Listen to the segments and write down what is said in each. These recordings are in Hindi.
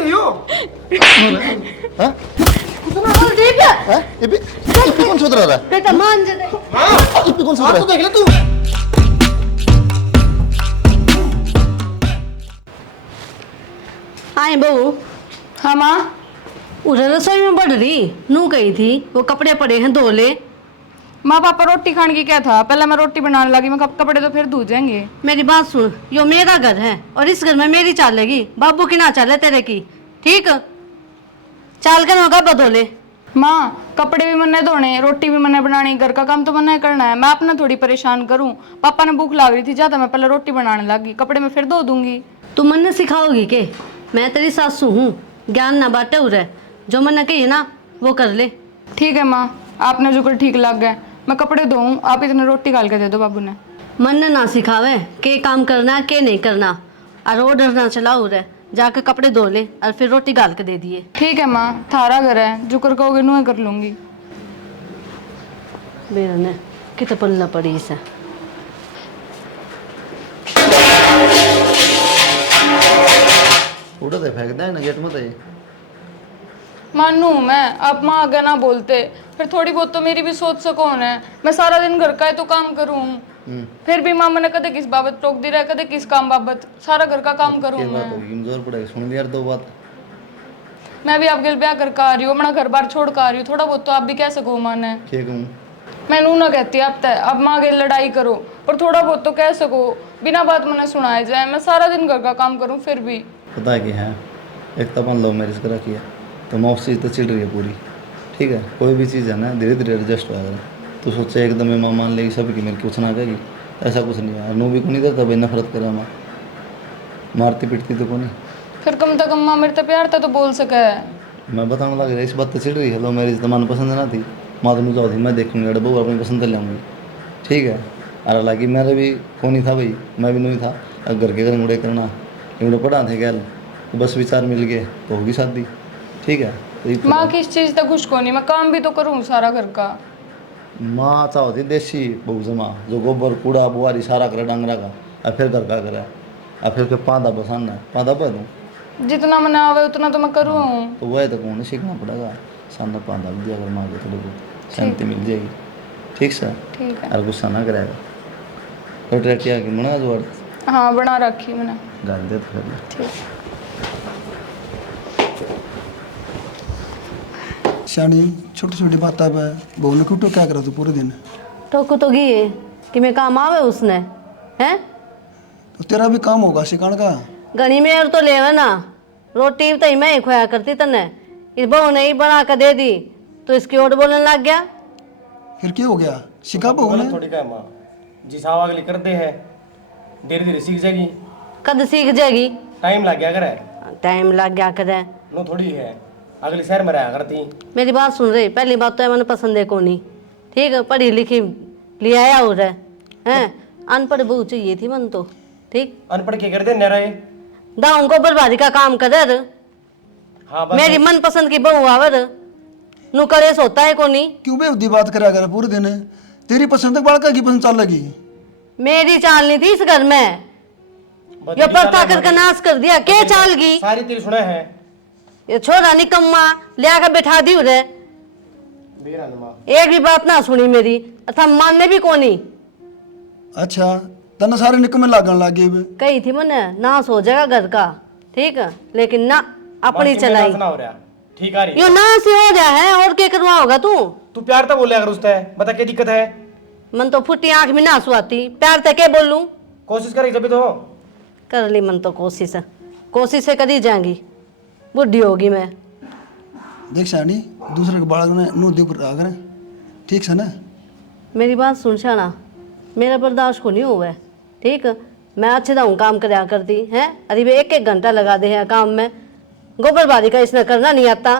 यो हां कुछ ना बोल दे क्या हां ये भी कौन सुधर रहा है बेटा मान जा दे हां ये भी कौन सुधर रहा तू देख ले तू आए बहू। हाँ माँ। उधर रसोई में बढ़ रही नू गई थी वो कपड़े पड़े हैं धो ले। माँ पापा रोटी खाने की क्या था, पहले मैं रोटी बनाने लगी, मैं कपड़े तो फिर धो जाएंगे। मेरी बात सुन, यो मेरा घर है और इस घर में मेरी चालेगी, बाबू की ना चाले तेरे की। ठीक चाल कर होगा बदोले। माँ कपड़े भी मन्ने धोने, रोटी भी मन्ने बनानी, घर का काम तो मन्ने करना है। मैं अपना थोड़ी परेशान करूँ। पापा ने भूख लग रही थी ज्यादा, मैं पहले रोटी बनाने लगी, कपड़े में फिर धो दूंगी। तू मन सिखाओगी के? मैं तेरी सासू हूँ, ज्ञान ना बांटे उरे, जो मन कही ना वो कर ले। ठीक है माँ, आपने जो कर ठीक लग गया। मैं कपड़े धोऊं, आप इतने रोटी गाल के दे दो बाबू ने। मन ना सिखावे के काम करना के नहीं करना, और ऑर्डर ना चलाओ उरे, जाके कपड़े धो ले और फिर रोटी गाल के दे दिए। ठीक है माँ, थारा घर है, जो कर कहोगे नुए कर लूंगी। मेरा ने कितना पल्ला पड़ी इसे। उड़ा दे फेंक दे ना गेट मत है मानू मैं, आप माँ आगे ना बोलते, फिर थोड़ी बहुत तो मेरी भी सोच सको है। मैं सारा दिन घर का है तो काम करूँ, फिर भी माँ मैंने कदे किस बाबत टोक दी रहा है, कदे किस काम बाबत, सारा घर का काम करूँ मैं। जोर पड़ेगा सुन यार दो बात। मैं भी आपके ब्याह कर आ रही हूँ, अपना घर बार छोड़ कर आ रही हूँ, थोड़ा बहुत तो आप भी कह सको माँ ने। ठीक हूँ मैं नू ना कहती अब तक, अब माँ आगे लड़ाई करो, पर थोड़ा बहुत तो कह सको, बिना बात मैंने सुनाए जाए। मैं सारा दिन घर का काम करूँ फिर भी। पता है कि है एक तो अपन लव मैरिज करा किया तो मौत चीज़ तो चिड़ रही है पूरी। ठीक है कोई भी चीज़ है ना धीरे धीरे एडजस्ट होगा। तो सोचे एकदम माँ मान लेगी सबकी, मेरे कुछ ना कहेगी, ऐसा कुछ नहीं है। नू भी को नहीं देता भाई, नफरत करे माँ, मारती पिटती तो को नहीं। फिर कम तक माँ मेरे तो प्यार था तो बोल सके। मैं बताने लग रहा इस बात तो चिड़ रही है। लव मैरिज तो मन पसंद ना थी, माँ तो जाओ थी, मैं देखूँगी अरे बहू अपनी पसंद कर लाऊंगी। ठीक है और हालांकि मेरा भी कौन ही था भाई, मैं भी नहीं था। अब घर के घर मुड़े करना इमड़े पढ़ा थे गैल, तो बस विचार मिल गए तो होगी शादी। ठीक है तो माँ किस चीज़ तक खुश को नहीं, मैं काम भी तो करूँ सारा घर का। माँ चाहो थी देसी बहू जमा जो गोबर कूड़ा बुआरी सारा करे डांगरा का, और फिर घर का करे, और फिर पाँदा बसाना है, पाँदा पा दूँ जितना मना आवे उतना तो मैं करूँ। तो वह तो कौन सीखना पड़ेगा। सामने पाँदा दिया अगर माँ को थोड़ी बहुत शांति मिल जाएगी। ठीक सर ठीक है। और गुस्सा ना करेगा। रोटी रटी आके मना जो हाँ बना रखी मैंने। डाल दे तो फिर ठीक। शानी छोटी छोटी बातें पे बहू ने क्यों क्या करा तू पूरे दिन? टोकू तो गई है कि मैं काम आवे उसने हैं। तो तेरा भी काम होगा सिखाने का। गनी में तो लेवा ना, रोटी तो मैं ही खोया करती तने, इस बहू ने ही बना कर दे दी तो इसकी ओर बोलने लग गया। फिर क्या हो गया? सिखा बहू ने। थोड़ी का माँ जिस हवा अगली करते हैं धीरे धीरे सीख जाएगी। कद सीख जाएगी? टाइम लग गया करे। टाइम लग गया करे नो थोड़ी है, अगली शहर में रहा करती। मेरी बात सुन रही, पहली बात तो है मैंने पसंद है को नहीं। ठीक है पढ़ी लिखी ले आया हो रहा है, अनपढ़ बहू चाहिए थी मन तो। ठीक अनपढ़ क्या करते न रहे दाऊं को बर्बादी का काम कर। हाँ बस मेरी मन पसंद की बहू आवर नू कलेश होता है को नहीं। क्यों बेवदी बात करा कर पूरे दिन? तेरी पसंद तक बालका की पसंद चल लगी। मेरी चाल नहीं थी इस घर में, ये प्रथा करके नाश कर दिया। क्या चाल की? सारी तेरी सुना है। ये छोरा निकम्मा ले आकर बैठा दी उरे, एक भी बात ना सुनी मेरी, अथा मानने भी कोनी। अच्छा तना सारे निकम में लागन लग गए। कही थी मैंने नाश हो जाएगा घर का, ठीक है, लेकिन ना अपनी चलाई। हो रहा ठीक आ रही यो नाश ही हो गया है और क्या करवा होगा तू? तू प्यार तो बोले अगर उससे बता क्या दिक्कत है? मन तो फुटी आंख में नासू आती, प्यार तक के बोलूं? कोशिश करेगी जब तो कर ली मन तो कोशिश से करी जाएंगी, बुढ़ी होगी मैं। देख शानी दूसरे के बालक ने नो दिख रहा, ठीक है ना? मेरी बात सुन शाना, मेरा बर्दाश्त को नहीं हुआ है। ठीक मैं अच्छे दाऊँ काम कराया करती है, अरे वे एक घंटा लगा दे है काम में। गोबर बारी का इसने करना नहीं आता,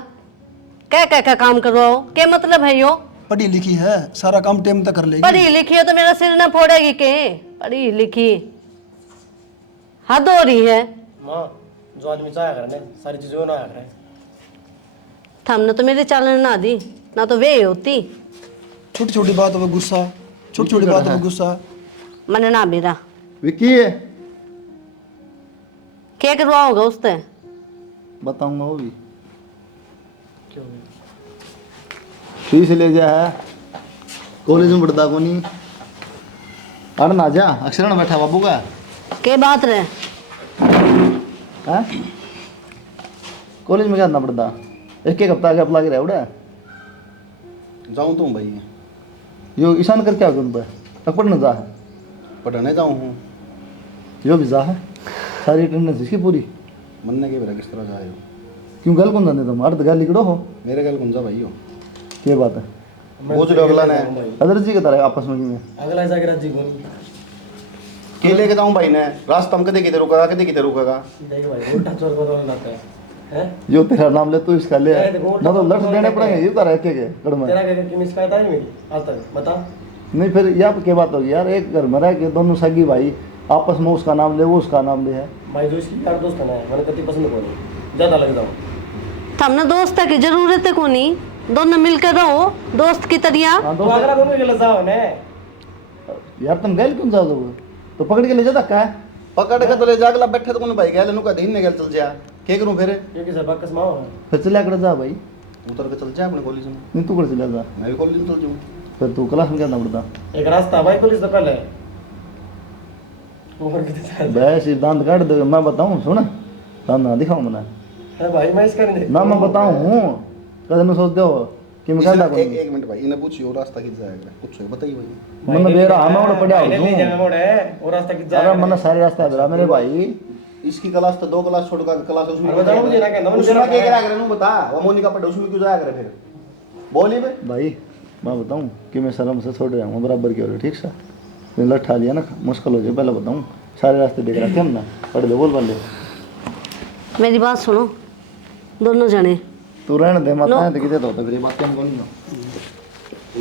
क्या क्या क्या काम करवाओ, क्या मतलब है यो? पढ़ी लिखी है सारा काम टाइम तक कर लेगी। पढ़ी लिखी है तो मेरा सिर न फोड़ेगी के? पढ़ी लिखी हद हो रही है। माँ जो आदमी चाहे करने सारी चीजें ना करे। हमने तो मेरी चालन ना दी ना, तो वे होती। छोटी छोटी बात पे गुस्सा, छोटी छोटी बात पे गुस्सा। मन ना मेरा विकी है क्या करवाओगे उससे? बताऊंगा वो भी। क्यों? फीस ले जा है कॉलेज में पढ़ता को नहीं। अरे ना जा अक्षरण बैठा बाबू का के बात रहे है कॉलेज में क्या करना पड़ता। एक एक हफ्ता गैप लग रहा है उड़ा जाऊँ तो भाई यो ईशान कर क्या करूँ अब पढ़ने जा है पढ़ने जाऊँ हूँ यो भी जा है सारी अटेंडेंस इसकी पूरी मनने के बेरा किस तरह जाए हो क्यों गल कौन जाने तुम अर्ध गाली करो हो मेरे गल कौन जा भाई हो क्या बात है बोझ लो अगला ने अदर जी के तरह आपस में क्यों अगला जाके राजी कौन के लेके जाऊँ भाई ने रास्ता में कदे किधर रुकेगा कदे किधर रुकेगा देख भाई उल्टा चोर को लाता है हैं? जो तेरा नाम ले तू इसका ले अरे देखो, ना तो लठ देने पड़ेंगे ये तारा एक एक कड़मा तेरा क्या की शिकायत आई मेरी आज तक बता। नहीं फिर यहाँ क्या बात होगी यार एक घर में रह के दोनों सगी भाई आपस में उसका नाम ले वो उसका नाम ले है भाई जो इसकी यार दोस्त है ना मैंने कति पसंद को नहीं ज्यादा लग जाऊँ हमने दोस्त की जरूरत है कोनी दोनों मिलकर रहो दोस्त की तरह। हाँ तो दोस्त अगला दोनों के लिए जाओ ने यार तुम गैल क्यों जाओ तो पकड़ के ले जा धक्का है पकड़ के तो ले जा अगला बैठे तो कौन भाई गया लेनु का दिन ने गल चल जा के करूँ फिर क्योंकि सब बकस माओ है फिर चलिया कर जा भाई उतर के चल जा अपने कॉलेज में नहीं तू कर चलिया जा मैं भी कॉलेज में चल जाऊँ फिर तू क्लास में क्या करना पड़ता एक रास्ता भाई पुलिस तो पहले और कितने चाहे बस ये दांत काट दे मैं बताऊँ सुन दांत ना दिखाऊँ मैंने है भाई मैं इसका नहीं ना मैं बताऊँ हूँ कदम सोच दो कि मैं कहता एक एक मिनट भाई इन्हें पूछियो रास्ता किधर जाएगा कुछ बताइए भाई मैंने बेरा हमें और पड़ा नहीं हूँ जाना मोड़ है और रास्ता की जा अरे मैंने सारे रास्ते बेरा मेरे भाई इसकी क्लास तो 2 क्लास छोड़ कर क्लास उसमें अरे बताओ मुझे ना कहना मुझे उसमें क्या करा करे नु बता वो मोनिका पढ़े उसमें क्यों जाया करे फिर बोली बे भाई मैं बताऊँ कि मैं शर्म से छोड़ रहा हूँ बराबर की हो रही ठीक सा तो लठा लिया ना मुश्किल हो जाए पहले बताऊँ सारे रास्ते देख रहा क्या ना पढ़ दे बोल पहले मेरी बात सुनो दोनों जने तू रहने दे मत आए तो किधर होता फिर ये बात क्या बोलूँ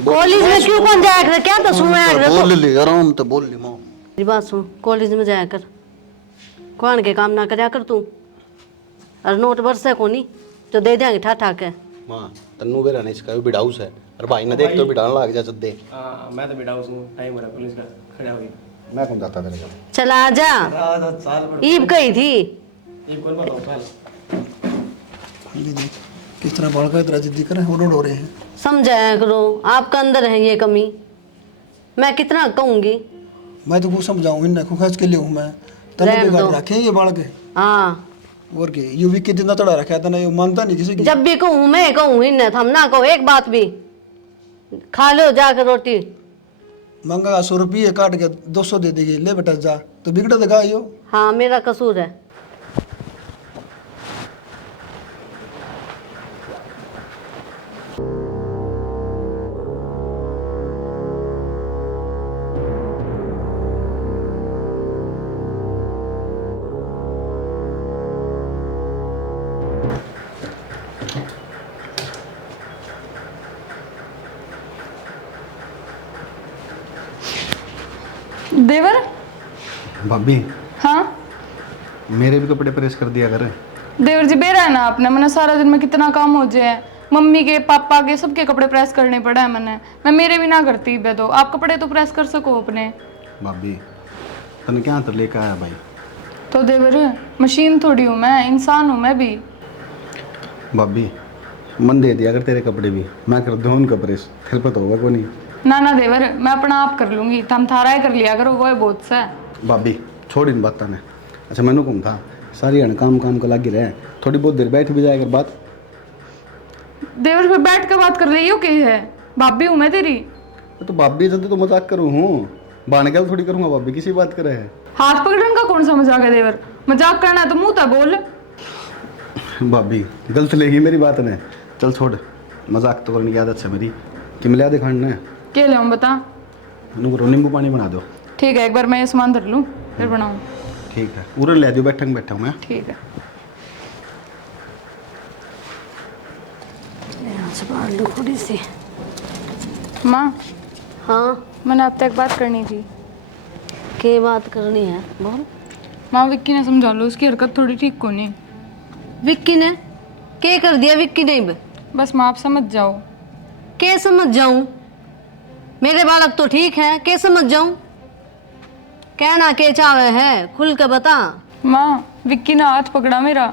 कॉलेज में क्यों कौन जाया कर क्या तो सुनो यार बोल ले आराम तो बोल ले मां मेरी बात सुन कॉलेज में जाया कर कौन के काम ना करया कर तू और नोट बरसे कोनी जो दे देंगे ठा ठा के मां तन्नू बेरा ने इसका भी बिडाउस है और भाई ने देख तो बिडान लाग जा चद्दे हां मैं तो बेटा उसको टाइम हो रहा पुलिस का खड़ा हो गया मैं कौन जाता तेरे साथ चला आ जा रात साल भर ईब गई थी ये कौन बताओ पहले ये देख किस तरह बाल का इतना जिद्दी कर उड़ हो रहे हैं। समझाया करो आपका अंदर है ये कमी मैं कितना कहूंगी। मैं तो कुछ समझाऊँ इन खुखास के लिए हूँ मैं तने रहने बिगाड़ दो। रखे हैं ये बाल के हाँ और के यू भी के जितना तड़ा रखा है तना ये मानता नहीं किसी की। जब भी कहूँ मैं कहूँ इन्हें हम ना कहो एक बात भी खा लो जाकर रोटी मंगा 100 रुपये काट के 200 दे देगी ले बेटा जा तो बिगड़ा देगा यो। हाँ मेरा कसूर है। देवर भाभी हाँ मेरे भी कपड़े प्रेस कर दिया कर देवर जी बेरा है ना आपने मैंने सारा दिन में कितना काम हो जाए मम्मी के पापा के सबके कपड़े प्रेस करने पड़ा है मैं मेरे भी ना करती बे तो आप कपड़े तो प्रेस कर सको अपने। भाभी तने क्या अंतर लेकर आया भाई तो देवर मशीन थोड़ी हूँ मैं इंसान हूँ मैं भी। भाभी मन दे दिया अगर तेरे कपड़े भी मैं कर दूँ उनका प्रेस फिर पता होगा को नहीं। ना देवर मैं अपना आप कर लूंगी तुम थारा ही कर लिया करो वो है बहुत सा है। भाभी छोड़ इन बात ने अच्छा मैंने कौन था सारी हन काम काम को लगी रहे थोड़ी बहुत देर बैठ भी जाए अगर बात देवर फिर बैठ कर बात कर रही हो की है भाभी हूँ मैं तेरी। तो भाभी जल्दी तो मजाक करूँ हूँ बाण गल थोड़ी करूँगा भाभी किसी बात करे है हाथ पकड़ने का कौन सा मजाक है देवर मजाक करना है तो मुंह तक बोल। भाभी गलत लेगी मेरी बात ने चल छोड़ मजाक तो करने की आदत है मेरी कि मिला दे खाने के ले हम बता नींबू पानी बना दो ठीक है एक बार मैं ये सामान धर लूँ फिर बनाऊँ। ठीक है पूरे ले दो बैठा हूँ मैं ठीक है यहाँ से बाहर लो थोड़ी सी। माँ हाँ मैंने अब तक बात करनी थी। के बात करनी है बोल। माँ विक्की ने समझा लो उसकी हरकत थोड़ी ठीक को नहीं। विक्की ने के कर दिया विक्की ने बे? बस माँ आप समझ जाओ। के समझ जाऊं मेरे बालक तो ठीक है के समझ जाऊं कहना के चावे है खुल के बता। माँ विक्की ने हाथ पकड़ा मेरा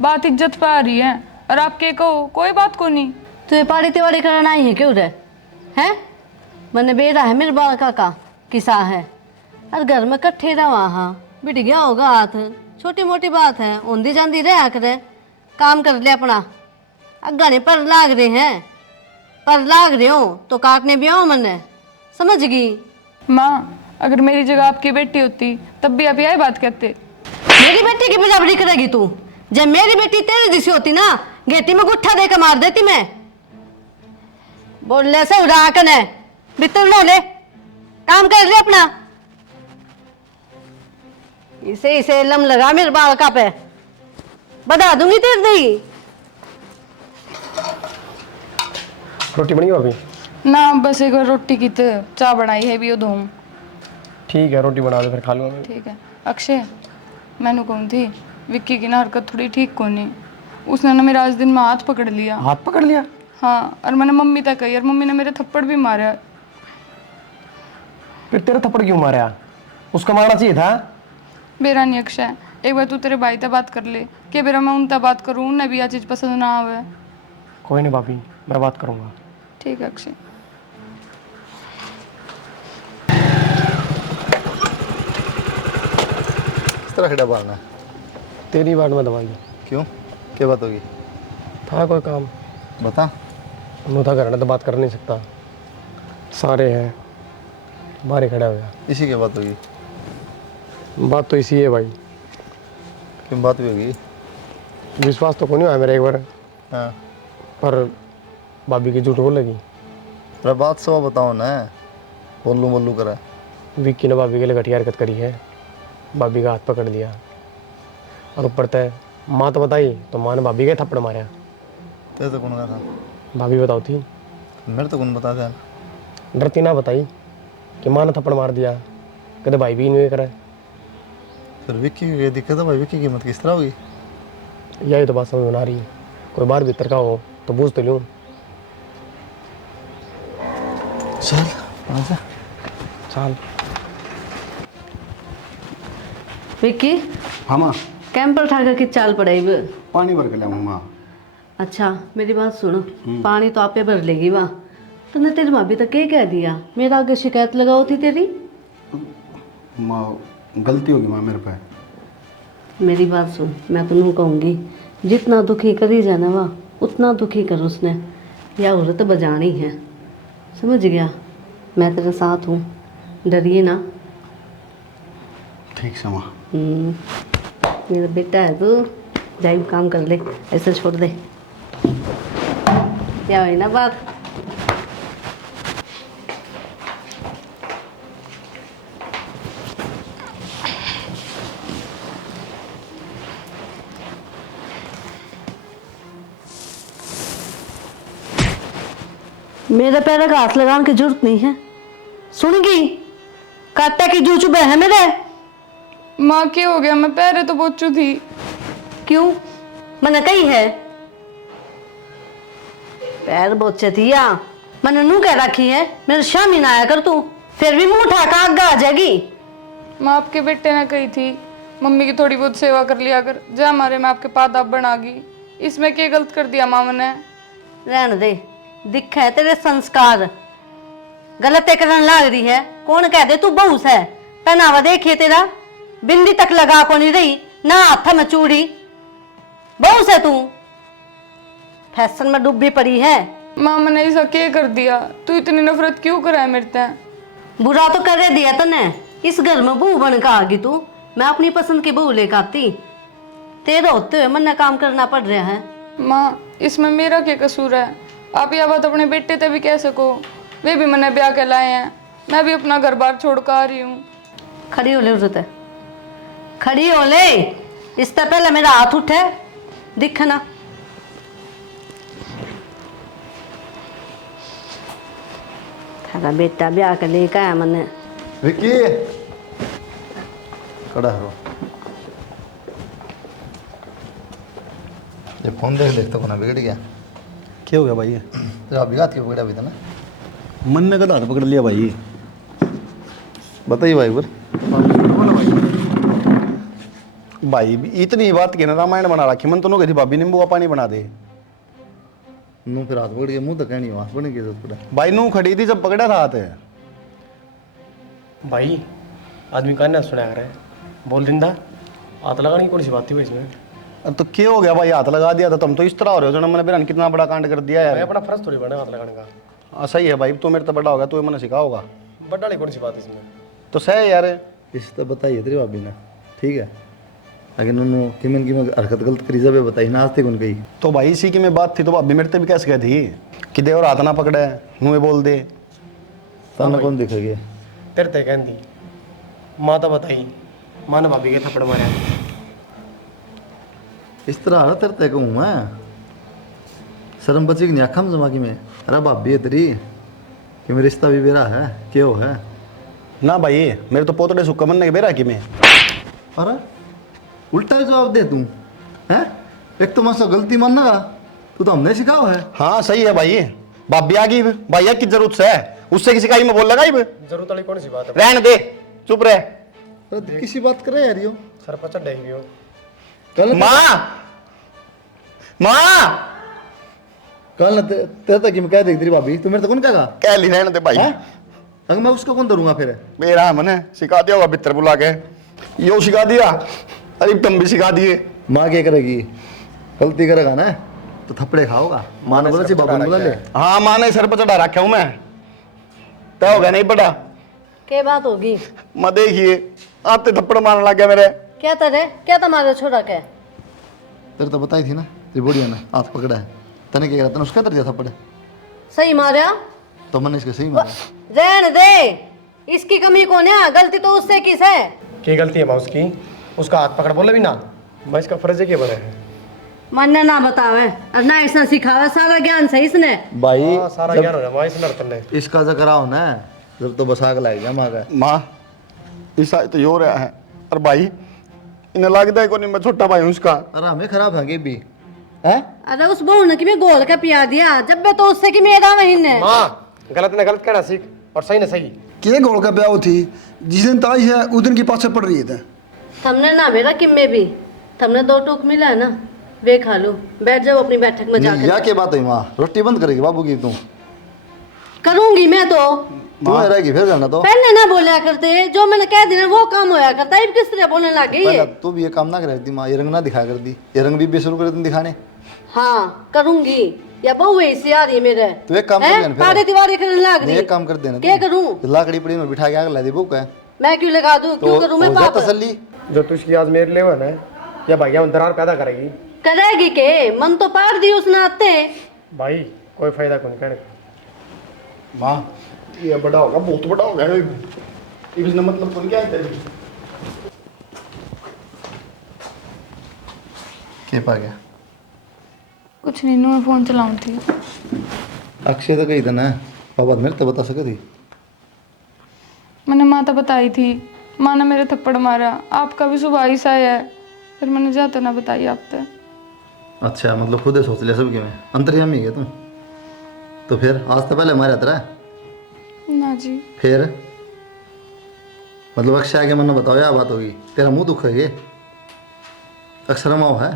बात इज्जत पे आ रही है और आप के कहो कोई बात को नहीं। तुझे पाड़ी तिवाड़ी करना ही है क्यों रे? हैं मैंने बेरा है मेरे बाल का किसा है और घर में कट्ठे रहा वहाँ बिट गया होगा हाथ, छोटी मोटी बात है, ऊंधी जांदी रहा करे, काम कर ले अपना। अगाने पर लाग रहे हैं, पर लाग रहे हो तो काटने भी आओ मैंने, समझ गई? माँ अगर मेरी जगह आपकी बेटी होती तब भी आप यही बात कहते। मेरी बेटी की बराबरी करेगी तू? जब मेरी बेटी तेरे जैसी होती ना, गेटी में गुट्ठा देकर मार देती मैं। बोलने से उड़ा कर है बितर लो ले, काम कर ले अपना। इसे लम लगा मेरे बाल का पे, बता दूंगी तेरे दी। रोटी बनी अभी? ना बस एक बार रोटी की तो चाय बनाई है भी दो। ठीक है रोटी बना दो फिर खा लूँगा मैं। ठीक है। अक्षय मैंने कौन थी विक्की की ना हरकत थोड़ी ठीक को नहीं, उसने ना मेरा आज दिन में हाथ पकड़ लिया। हाथ पकड़ लिया? हाँ और मैंने मम्मी तक कही और मम्मी ने मेरे थप्पड़ भी मारा। फिर तेरा थप्पड़ क्यों मारा? उसको मारना चाहिए था। बेरा नहीं अक्षय, एक बार तू तेरे भाई से बात कर ले कि बेरा मैं उनसे बात करूँ, उन्हें भी यह चीज़ पसंद ना आवे। कोई नहीं भाभी, मैं बात करूँगा। ठीक है अक्षय। किस तरह खड़ा बारना है? तेरी बात में दबाई क्यों, क्या बात होगी? था कोई काम? बता। उन्होंने था करना तो बात कर नहीं सकता, सारे हैं बाहर खड़ा हो गया। इसी की बात होगी? बात तो इसी है भाई। क्यों बात भी होगी? विश्वास तो को नहीं हुआ मेरा एक बार, हाँ पर भाभी की झूठ बोल लगी। अरे बात सब बताओ ना, बोलूँ करा। विक्की ने भाभी के लिए घटिया हरकत करी है, भाभी का हाथ पकड़ लिया और ऊपर तय माँ तो बताई तो माँ ने भाभी के थप्पड़ मारा। तेरे तो कौन कहा था? भाभी बताओ थी। मेरे तो कौन बता था? डरती ना बताई कि माँ ने थप्पड़ मार दिया, कहते भाई भी नहीं करे। फिर विक्की की ये दिक्कत है भाई, विक्की की कीमत किस तरह होगी? यही तो बात समझ में आ रही है, कोई बाहर भीतर का हो तो बूझ तो लूँ। चल आजा। चल विक्की हाँ माँ, कैंपर ठाकर की चाल पड़ेगी। पानी भर के लाऊँ माँ। अच्छा मेरी बात सुनो, पानी तो आपे भर लेगी वाह। तूने तेरी भाभी तक क्या कह दिया? मेरा आगे शिकायत लगाओ थी तेरी। माँ गलती होगी माँ मेरे पे। मेरी बात सुन, मैं तुम्हें कहूँगी जितना दुखी करी जाना वाह उतना दुखी कर उसने, या औरत बजानी है, समझ गया? मैं तेरे साथ हूँ, डरिए ना। ठीक से माँ। मेरा बेटा है तू, जाइए काम कर ले, ऐसे छोड़ दे। क्या हुई ना बात? मेरे पैर का हाथ लगाने की जरूरत नहीं है, सुनगी? काटा की जू चुबे है मेरे। माँ क्या हो गया? मैं पैरे तो बोचू थी। क्यों? मैंने कही है पैर बोचे थी या मैंने नू कह रखी है मेरे शामी ना आया कर तू, फिर भी मुंह उठा कर आगे आ जाएगी। माँ आपके बेटे ने कही थी मम्मी की थोड़ी बहुत सेवा कर लिया कर, जा हमारे मैं आपके पादाब बना गई, इसमें क्या गलत कर दिया माँ ने? रहने दे, दिखा है तेरे संस्कार, गलत करने लग रही है। कौन कह दे तू बहू है? पहनावा देखिए तेरा, बिंदी तक लगा को नहीं रही ना, हाथ में चूड़ी, बहू है तू, फैशन में डूबी पड़ी है। माँ मैंने ऐसा क्या कर दिया? तू इतनी नफरत क्यों करा है मेरे से? बुरा तो कर दिया तने, इस घर में बहू बन कर आ गई तू। मैं अपनी पसंद की बहू लेकर आती, तेरे होते हुए मन काम करना पड़ रहा है। माँ इसमें मेरा क्या कसूर है? आप यह बात अपने बेटे से भी कह सको, वे भी मैंने ब्याह के लाए हैं, मैं भी अपना घर बार छोड़ कर आ रही हूँ। खड़ी हो ले उर्रत है, खड़ी हो ले, इससे पहले मेरा हाथ उठे दिखना। थारा बेटा ब्याह के लेकर आया मैंने। विक्की खड़ा है। ये फोन देख तो कोना बिगड़ गया। क्या हो गया भाई? तेरा अभी हाथ क्यों पकड़ा भी था ना? मन ने गलत हाथ पकड़ लिया भाई। बताइए भाई। भाई इतनी बात की ना रामायण बना रखी मन तो नो कही भाभी नींबू का पानी बना दे। नू फिर हाथ पकड़ के मुंह तक कहनी हाथ पकड़ने की जरूरत पड़ा। भाई नू खड़ी थी जब पकड़ा था हाथ। भाई आदमी का ना सुना रहा है, बोल दिन था हाथ लगाने की कौन सी बात थी भाई इसमें? अब तो क्या हो गया भाई, हाथ लगा दिया था तुम तो इस तरह हो रहे हो जो मैंने बेरन कितना बड़ा कांड कर दिया भाई यार। अपना फर्ज थोड़ी बना हाथ लगाने का। हाँ सही है भाई, तू मेरे तो बड़ा होगा, तू मैंने सिखा होगा बड़ा वाली कौन सी बात है इसमें? तो सही यार। इस तो बताइए तेरी भाभी ने, ठीक है, लेकिन उन्होंने किमन की हरकत गलत करी जब बताई ना आज तक उन कही। तो भाई इसी की मैं बात थी तो भाभी मेरे भी कैसे कहती कि दे और हाथ ना पकड़े मुँह बोल दे। तन्ना कौन दिखेगी? तेरे ते कहती माँ तो बताई, माँ ने भाभी के थप्पड़ मारे। इस तरह हारा तेरे कहूँ मैं, शर्म बची कि नहीं आखा में जमाकी में? अरे भाभी है तेरी कि मेरा रिश्ता भी बेरा है, क्यों है? ना भाई मेरे तो पोतड़े सुक्का मन के बेरा कि मैं। अरे उल्टा ही जवाब दे तू हैं? एक तो मसा गलती मानना का, तू तो हमने सिखाओ है। हाँ सही है भाई, भाभी आ गई भैया की जरूरत से है, उससे किसी का ही मैं बोल लगा जरूरत वाली कौन सी बात है? रहने दे, चुप रहे। अरे किसी बात करे यार यो सर पर चढ़ जाएगी वो। कल माँ कल न तेरे तक मैं कह देगी तेरी भाभी, तू मेरे तो कौन कहेगा? कह ली रहने दे भाई। अगर मैं उसको कौन करूंगा फिर? मेरा मैंने सिखा दिया होगा भीतर बुला के, यो सिखा दिया, अरे तुम भी सिखा दिए। माँ क्या करेगी? गलती करेगा ना तो थप्पड़े खाओगा। माँ ने बोला ची बाबू ने बोला ले। हाँ माँ ने सर पर चढ़ा रखा हूँ मैं, तय हो गया नहीं बड़ा। क्या बात होगी? मैं देखिए आते थप्पड़ मारने लग गया मेरे। क्या तरह क्या तुम्हारा छोड़ा क्या? तेरे तो बताई थी ना तेरी बुढ़िया ने हाथ पकड़ा है, तने क्या करा? तने उसका तर दिया थप्पड़ सही मारा तो मैंने इसके सही मारा। रहने दे, इसकी कमी कौन है? गलती तो उससे किस है? क्या गलती है माँ उसकी? उसका हाथ पकड़ बोले भी ना, मैं इसका फर्ज है क्या बने है? मन ना बतावे और ना ऐसा सिखावे, सारा ज्ञान सही इसने। भाई हाँ, सारा ज्ञान हो रहा माँ इस नर्तन ने। इसका जिक्र आओ ना जब तो बसाक लग गया माँ का। माँ ईसा तो यो रहा है, और भाई इन्हें लगता है को नहीं मैं छोटा भाई हूँ उसका। अरे हमें खराब है भी है। अरे उस बहू ने कि मैं गोल का पिया दिया, जब मैं तो उससे कि मेरा महीने। माँ गलत ने गलत कहना सीख और सही ने सही। के गोल का ब्याह थी जिस दिन ताई है उस दिन की पाछे पड़ रही है। हमने ना मेरा किम्मे भी, तुमने 2 टूक मिला है ना, वे खा लो, बैठ जाओ अपनी बैठक में नहीं, या जाकर। क्या बात है माँ? रोटी बंद करेगी बाबू की तू? करूंगी मैं तो। तू रहेगी फिर जाना तो। पहले ना बोला करते, जो मैंने कह दिया वो काम होया करता है, किस तरह बोलने लग गई पहले है? तू भी ये काम ना कर दी माँ, ये रंग ना दिखा कर दी, ये रंग भी शुरू कर दी दिखाने। हाँ करूंगी, या बहू ऐसी आ रही है मेरे। तो एक काम कर हैं? देना फिर। पारे दीवारी करने लग नहीं रही। एक काम कर देना, क्या करूं? लाकड़ी पड़ी में बिठा के आग ला दी बुक है मैं क्यों लगा दूं? तो क्यों करूं मैं हो जा पाप? तसल्ली। जो तुझकी आज मेरे लिए है या भैया में दरार पैदा करेगी। करेगी के? मन तो पार दी उसने आते। भाई कोई फायदा कौन कहने का। माँ ये बड़ा होगा, बहुत बड़ा हो गया इसने, मतलब कौन क्या है तेरी? क्या पा गया? कुछ नहीं, मैं फोन चलाऊं थी। अक्षय तो कही था ना पापा मेरे तो बता सके थी। मैंने माँ तो बताई थी, माँ ने मेरे थप्पड़ मारा, आपका भी सुबह ही सा है, फिर मैंने जाता ना बताई आपसे। अच्छा मतलब खुद ही सोच लिया सब कि मैं अंतर्यामी है तुम तो? फिर आज तो पहले मारा तेरा ना जी। फिर मतलब अक्षय आगे मन बताओ या बात होगी? तेरा मुंह दुख है ये? अक्षरमाओ है?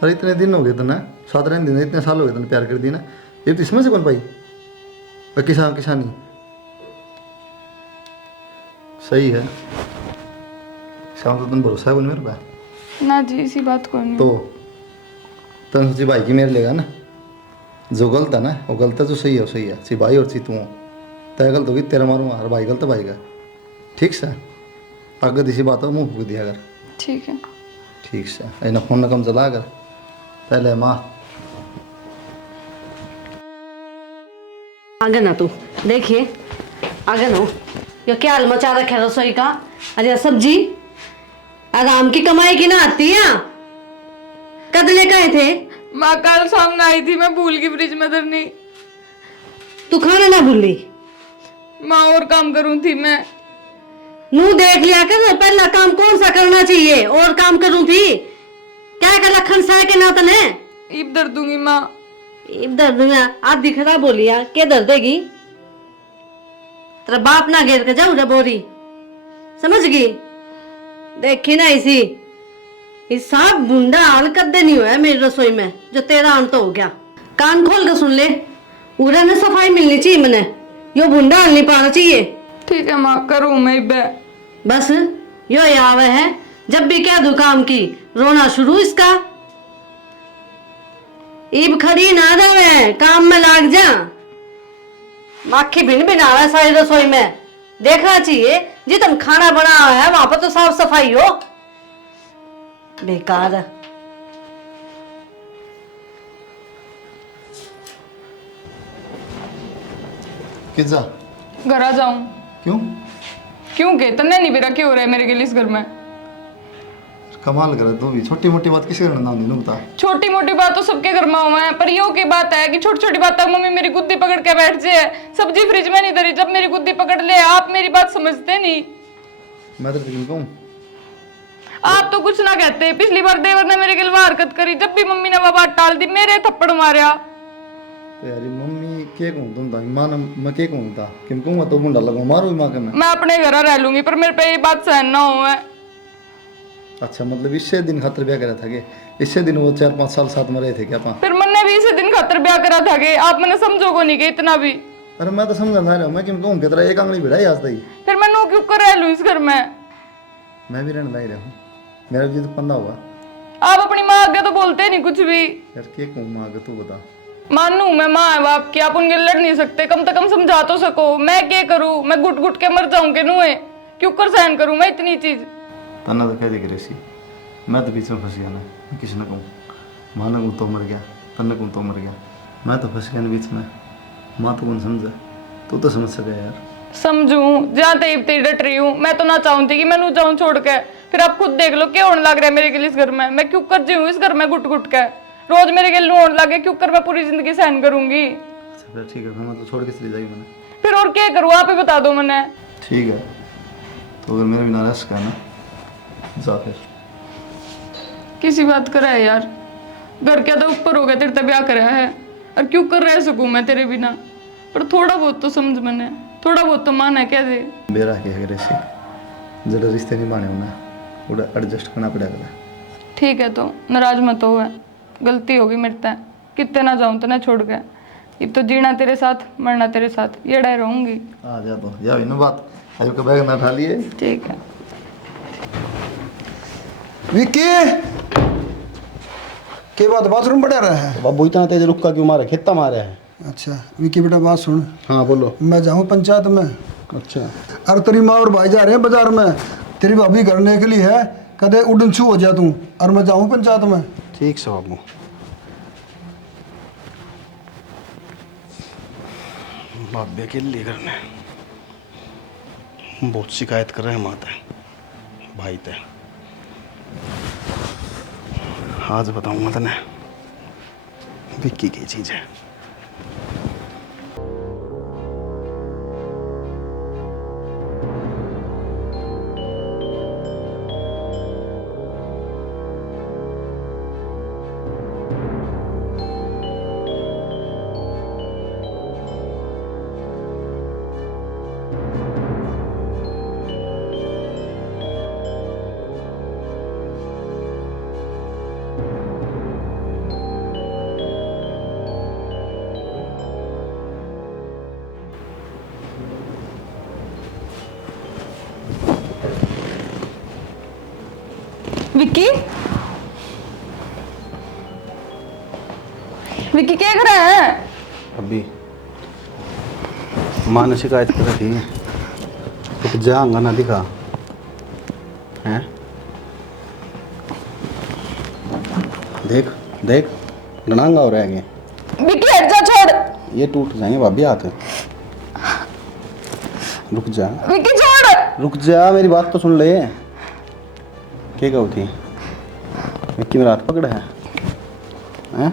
अरे इतने दिन हो गए थे ना, 7 दिन, इतने साल हो गए थे प्यार कर दी ना, ये तो इसमें से कौन पाई? और किसानी सही है। शाम तो तुम भरोसा है बोल मेरे पे ना जी, इसी बात को नहीं। तो तुम सोची भाई की मेरे लेगा ना, जो गलत है ना वो गलत है, जो सही है वो सही है। सी भाई और सी तू तय गलत होगी तेरा मारूंगा, और भाई गलत भाई का ठीक से अगर इसी बात हो मुँह फूक दिया कर। ठीक है। ठीक से इन्हें फोन न कम चला कर पहले माँ। आगे ना तू देखिए, आगे ना ये क्या हाल मचा रखा है रसोई का? अरे सब्जी आराम की कमाई की ना आती है, कद लेकर आए थे? माँ कल सामने आई थी, मैं भूल गई फ्रिज में धरनी। तू खाना ना भूली? माँ और काम करूँ थी मैं। नू देख लिया कर, पहला काम कौन सा करना चाहिए, और काम करूं थी क्या कर लखन सा के ना तने? ईब दर्द दूंगी माँ। ईब दर्द दूंगा? आधी खराब बोलिया क्या दर्द देगी? तेरा बाप ना घेर के जाऊ रे बोरी, समझ गई? देखी ना इसी हिसाब बुंडा हाल कदे नहीं हुआ है मेरी रसोई में जो तेरा अंत हो गया। कान खोल के सुन ले, पूरा ने सफाई मिलनी चाहिए मैंने, यो बुंडा हाल नहीं पाना चाहिए। ठीक है माँ, करूँ मैं बे। बस यो आवे है, जब भी कह दू काम की रोना शुरू इसका। ईब खड़ी ना रहे, काम में लाग जा। माखी भिन भिन आवे सारी रसोई में, देखना चाहिए जितन खाना बना है वहां पर तो साफ सफाई हो। बेकार है। किजा घर आ जाऊं? क्यों? क्योंकि तन्ने नहीं बेरा क्यों हो रहा है मेरे के लिए इस घर में? कमाल कर तू भी, छोटी मोटी बात किसी करना नहीं बता। छोटी मोटी बात तो सबके घर में हुआ है, पर यो की बात है कि छोटी छोटी बात तक मम्मी मेरी गुद्दी पकड़ के बैठ जाए। सब्जी फ्रिज में नहीं धरी, जब मेरी गुद्दी पकड़ ले। आप मेरी बात समझते नहीं। मैं तो तुम कहूँ आप तो कुछ ना कहते। पिछली बार देवर ने मेरे गिलवा हरकत करी, जब भी मम्मी ने वो बात टाल दी, मेरे थप्पड़ मारा। तो यार मम्मी के कहूँ तुम था मां मैं के कहूँ था किम कहूँगा तो मुंडा लगवा मारो माँ के मैं अपने घर रह लूंगी, पर मेरे पे ये बात सहन ना हो। अच्छा मतलब इससे दिन खातर ब्याह करा था के? इससे दिन वो 4-5 साल साथ में रहे थे क्या? फिर मैंने भी इसी दिन खातर ब्याह करा था कि आप मैंने समझो को नहीं कि इतना भी। अरे मैं तो समझा ना रहा, मैं किम कहूँ कि तेरा एक आंगली भिड़ा आज तक। फिर मैं नो क्यों कर रह लूं इस घर में? मैं भी रहने लग रहा हूँ, मेरा भी तो पंदा हुआ। आप अपनी माँ आगे तो बोलते नहीं कुछ भी। यार के कहूँ माँ आगे तू बता। मानू मैं माँ है बाप की, आप उनके लड़ नहीं सकते, कम से कम समझा तो सको। मैं क्या करूँ? मैं घुट घुट के मर जाऊं के नुए? क्यों कर सहन करूँ मैं इतनी चीज? तना तो कह दे सी, मैं तो बीच में फंस गया ना। मैं किसी ने कहूँ माँ ने कहूँ तो मर गया, तन्ने कहूँ तो मर गया, मैं तो फंस गया ना बीच में। माँ तो कौन समझा, तू तो समझ सके यार। समझू जहाँ तेब ते डट रही हूँ। मैं तो ना चाहूँ थी कि मैं नू जाऊँ छोड़ के। फिर आप खुद देख लो क्या होने लग रहा है मेरे के लिए इस घर में। मैं क्यों कर जी हूँ इस घर में घुट घुट के? रोज मेरे के लिए होने लगे, क्यों कर मैं पूरी जिंदगी सहन करूंगी? अच्छा फिर ठीक है, मैं तो छोड़ के चली जाएगी मैंने। फिर और क्या करूँ आप ही बता दो मैंने। ठीक है तो अगर मेरे बिना रह सका ना जा फिर। किसी बात करा है यार, घर क्या तो ऊपर हो गया, तेरे ब्याह करा है और क्यों कर रह सकूं मैं तेरे बिना? पर थोड़ा बहुत तो समझ मैंने, थोड़ा बहुत तो मान है क्या दे। मेरा क्या है सी, जरा रिश्ते नहीं माने होना, थोड़ा एडजस्ट करना पड़ेगा। ठीक है तो नाराज मत हो, है गलती होगी मेरे तय। कितने ना जाऊं तो ना छोड़ के। अब तो जीना तेरे साथ, मरना तेरे साथ, ये डर रहूंगी। आ जा तो या ना बात आज का बैग ना उठा लिए। ठीक है। विक्की के बात बाथरूम पड़ा रहा है? बाबू इतना तेज रुक्का क्यों मारे, खेता मारे है? अच्छा विक्की बेटा बात सुन। हाँ बोलो। मैं जाऊँ पंचायत में। अच्छा अरे तेरी माँ और भाई जा रहे हैं बाजार में, तेरी भाभी करने के लिए है, कदे उड़न छू हो जा तू, और मैं जाऊँ पंचायत में। ठीक से बाबू। बाबे के लिए करने बहुत शिकायत कर रहे हैं माता भाई ते। आज बताऊंगा तने विक्की की चीज है। विक्की, विक्की क्या कर रहा है? अभी माँ ने शिकायत कर रही है तो जाऊंगा ना दिखा हैं। देख देख डनांगा हो रहा है। विक्की हट जा, छोड़। ये टूट जाएंगे भाभी हाथ। रुक जा विक्की छोड़। रुक जा, मेरी बात तो सुन ले। क्या कहू थी विक्की मेरा हाथ पकड़ा है हैं?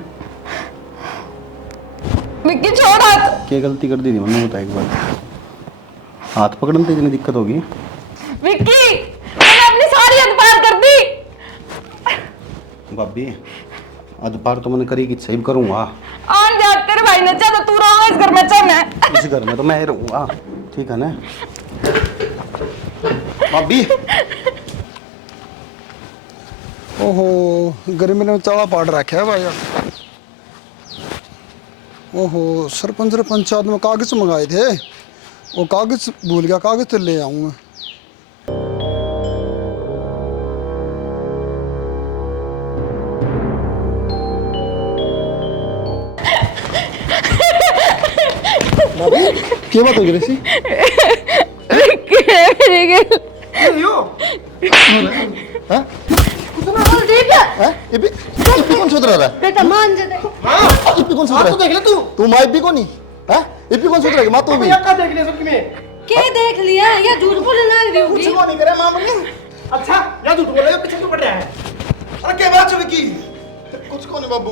विक्की छोड़ हाथ। क्या गलती कर दी थी मैंने बता एक बार। हाथ पकड़ने से इतनी दिक्कत होगी? विक्की मैंने अपनी सारी हद पार कर दी। भाभी आज पार तो मैंने करी कि सही करूँगा। आन जा, तेरे भाई ने चाहा तो तू रहा इस घर में, चाह मैं इस घर में तो मैं ही रहूँगा, ठीक है ना भाभी? ओहो गर्मी ने चाला पाट रखा है भाई। ओहो सरपंच ने पंचायत में कागज मंगाए थे, वो कागज भूल गया, कागज तो ले आऊँ मैं। क्या बात हो गई ऋषि? कौन सुधर रहा है? बेटा मान जा दे। इप्पी कौन सुधर तो देख ले तू। तू माँ इप्पी कौन ही है? इप्पी कौन सुधर माँ तू भी क्या देख ले सब में? क्या देख लिया? ये झूठ बोलने लग रही होगी। कुछ नहीं करे मां ने। अच्छा या झूठ बोल रहे हो, पीछे क्यों पड़ रहा है? अरे क्या बात है विकी? कुछ को नहीं बाबू।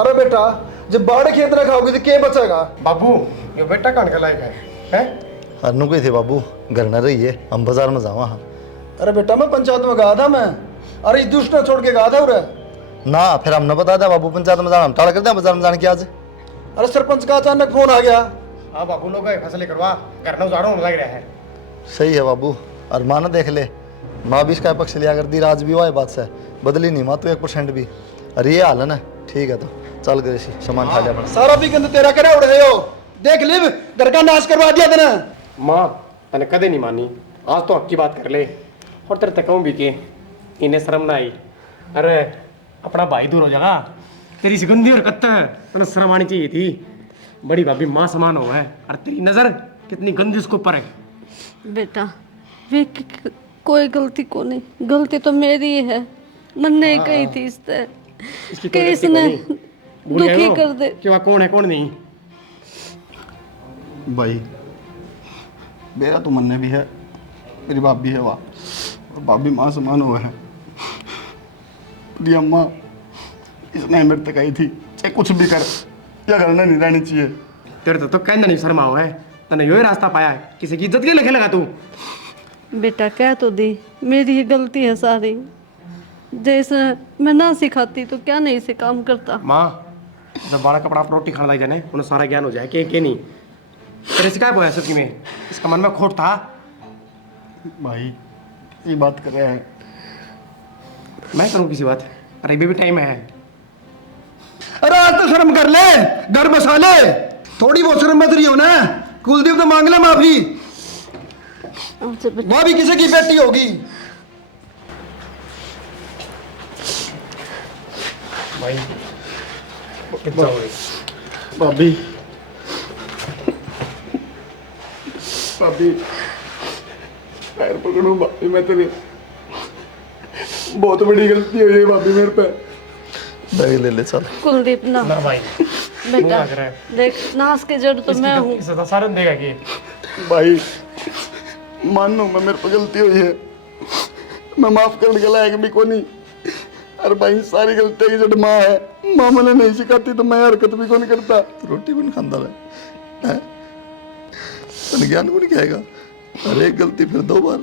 अरे बेटा जब बाड़ खेत रखाओगे तो क्या बचेगा? बाबू ये बेटा कौन का लायक है हैं? हरनू कोई थे बाबू, घर न रही है, हम बाजार में जावा। हाँ अरे बेटा मैं पंचायत में गया था मैं। अरे इस दुष्ट ने छोड़ के गया था उरे। ना फिर हमने बता दिया बाबू, पंचायत में जाना हम टाल कर दिया बाजार में जाने की आज। अरे सरपंच का अचानक फोन आ गया। हाँ बाबू लोग फैसले करवा, घर ना उजाड़ो लग रहा है। सही है बाबू, और माँ ने देख ले, माँ भी इसका पक्ष लिया कर दी, राज भी हुआ है बात से, बदली नहीं माँ तो 1% भी। अरे ये हाल है ना, ठीक है तो चल गए सामान खा लिया अपना। सारा भी गंद तेरा करे उड़ गए हो। देख लिव घर का नाश करवा दिया तेने। माँ तने कदे नहीं मानी, आज तो हक की बात कर ले। और तेरे तक भी के इन्हें शर्म ना आई। अरे अपना भाई दूर हो जाएगा, तेरी सी गंदी हरकत है, तने शर्म आनी चाहिए थी। बड़ी भाभी माँ समान हो है, और तेरी नजर कितनी गंदी उसके ऊपर है। बेटा वे कोई गलती को नहीं, गलती तो मेरी ही है। मन नहीं कही थी इससे इसकी कि कोई गलती इसने नहीं। भूल गए दुखी हो कर दे। कि वह कौन है कौन नहीं। भाई मेरा तो मन भी है, मेरी बाप भी है वहाँ, और बाप भी माँ समान हुआ है। मेरी अम्मा इसने मेरे तक आई थी, चाहे कुछ भी कर, या करना नहीं रहनी चाहिए। तेरे तो कहना नहीं शर्मा हुआ है, तने यो ही रास्ता पाया है, किसी की इज्जत के लिखे लगा तू। बेटा कह तो दी मेरी ही गलती है सारी। जैसे मैं ना सिखाती तो क्या नहीं से काम करता। माँ जब बड़ा कपड़ा आप रोटी खाने लग जाने उन्हें सारा ज्ञान हो जाए के नहीं। तेरे से क्या बोया सच में, इसका मन में खोट था। भाई ये बात कर रहे हैं, मैं करूँ किसी बात? अरे अभी भी टाइम है। अरे आज तो शर्म कर ले, घर बसा ले। थोड़ी बहुत शर्म मत रही हो ना। कुलदीप तो मांग ले माफी, अच्छा बेटा वह भी किसी की बेटी होगी। भाई जाओगे? भाभी भाभी पैर पकड़ो भाभी, मैं तेरी बहुत बड़ी गलती हुई है भाभी मेरे पे। बैग ले ले चल। कुलदीप ना ना भाई बेटा लग रहा है। देख नाश की जड़ तो मैं हूँ। सदा सारा देगा कि भाई मानो मैं, मेरे पे गलती हुई है, मैं माफ करने के लायक भी को नहीं। अरे भाई सारी गलती की जड़ माँ है, माँ मैंने नहीं सिखाती तो मैं हरकत भी को नहीं करता। रोटी भी नहीं खांदा है, तन ज्ञान को नहीं कहेगा। अरे एक गलती फिर 2 बार,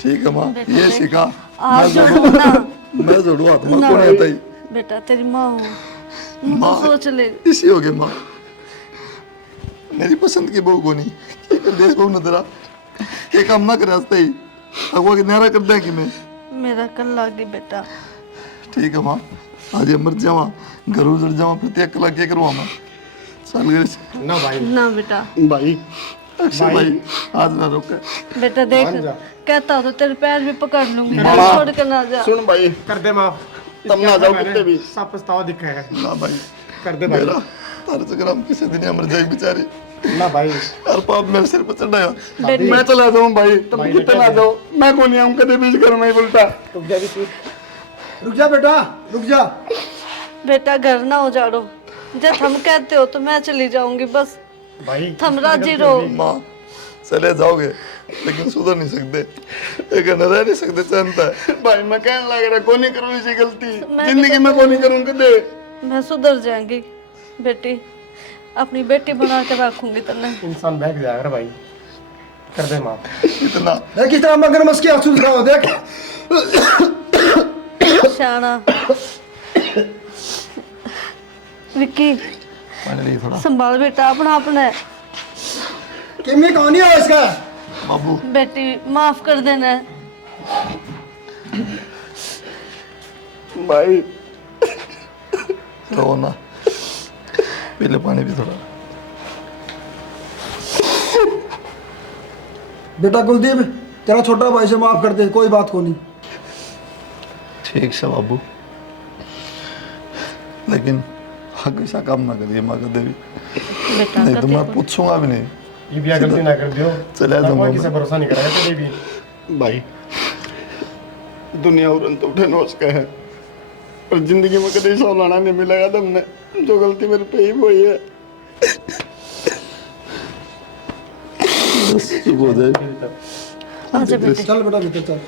ठीक है माँ ये सीखा। आज जोड़ू ना मैं जोड़ू हाथ माँ ना को नहीं आता ही। बेटा तेरी माँ हो, माँ तो सोच ले। इसी हो गए माँ, मेरी पसंद की बहू को नहीं, ये कर देश बहू न तेरा ये काम ना करे हंसते ही अगवा के न्यारा कर दे कि मैं। मेरा कल लागी बेटा। ठीक है माँ, आज ये मर जावा, घर उजड़ जावा, फिर त्याग कला क्या करवा मैं चल गए। ना भाई ना बेटा भाई अक्षय भाई आज ना रोके। बेटा देख कहता हो तो तेरे पैर भी पकड़ लूंगी, मामा। छोड़ कर ना जा। सुन भाई, कर दे माँ, तब ना जाओ कुत्ते भी। सब पछतावा दिखा है। ना भाई कर दे भाई। मेरा तारे चक्कर हम किसी दिन मर जाएगी बेचारी, ना भाई और पाप मेरे सिर पर चढ़ाया। मैं चला जाऊँ भाई, तुम कितने ना जाओ, मैं को नहीं आऊँ कदे बीच घर में ही बोलता। रुक जा बेटा रुक जा। बेटा घर ना उजाड़ो, जब हम कहते हो तो मैं चली जाऊंगी बस। भाई थम राजी रहो। माँ चले जाओगे लेकिन सुधर नहीं सकते, एक न रह नहीं सकते चैनता है। भाई मैं कहने लग रहा को नहीं करूँ इसी गलती, मैं जिंदगी में को नहीं करूँ कदे। मैं सुधर जाएंगी बेटी, अपनी बेटी बना के रखूंगी तने। इंसान बहक जाएगा भाई। कर दे माँ। इतना देख किस तरह मगरमच्छ की आंसू दिखाओ देख। शाना विक्की पानी लिए थोड़ा। संभाल बेटा अपना अपना। किमी कौन ही हो इसका? बाबू बेटी माफ कर देना। भाई रो ना, पी ले पानी भी थोड़ा। बेटा कुलदीप, तेरा छोटा भाई से माफ कर दे, कोई बात को नहीं। ठीक से बाबू, लेकिन हक ऐसा काम ना करिए माँ कदे भी, बेटा नहीं तो मैं पूछूंगा भी नहीं। ये भी गलती ना कर दियो। चला जाऊंगा भगवान मैं। किसी भरोसा नहीं कराया कभी भी। भाई दुनिया उड़न तो उठे नोच का है, पर जिंदगी में कभी सौलाना नहीं मिलेगा तुमने। जो गलती मेरे पे ही हुई है। बस चुप हो जाए। अच्छा बेटे चल बेटा भीतर चल।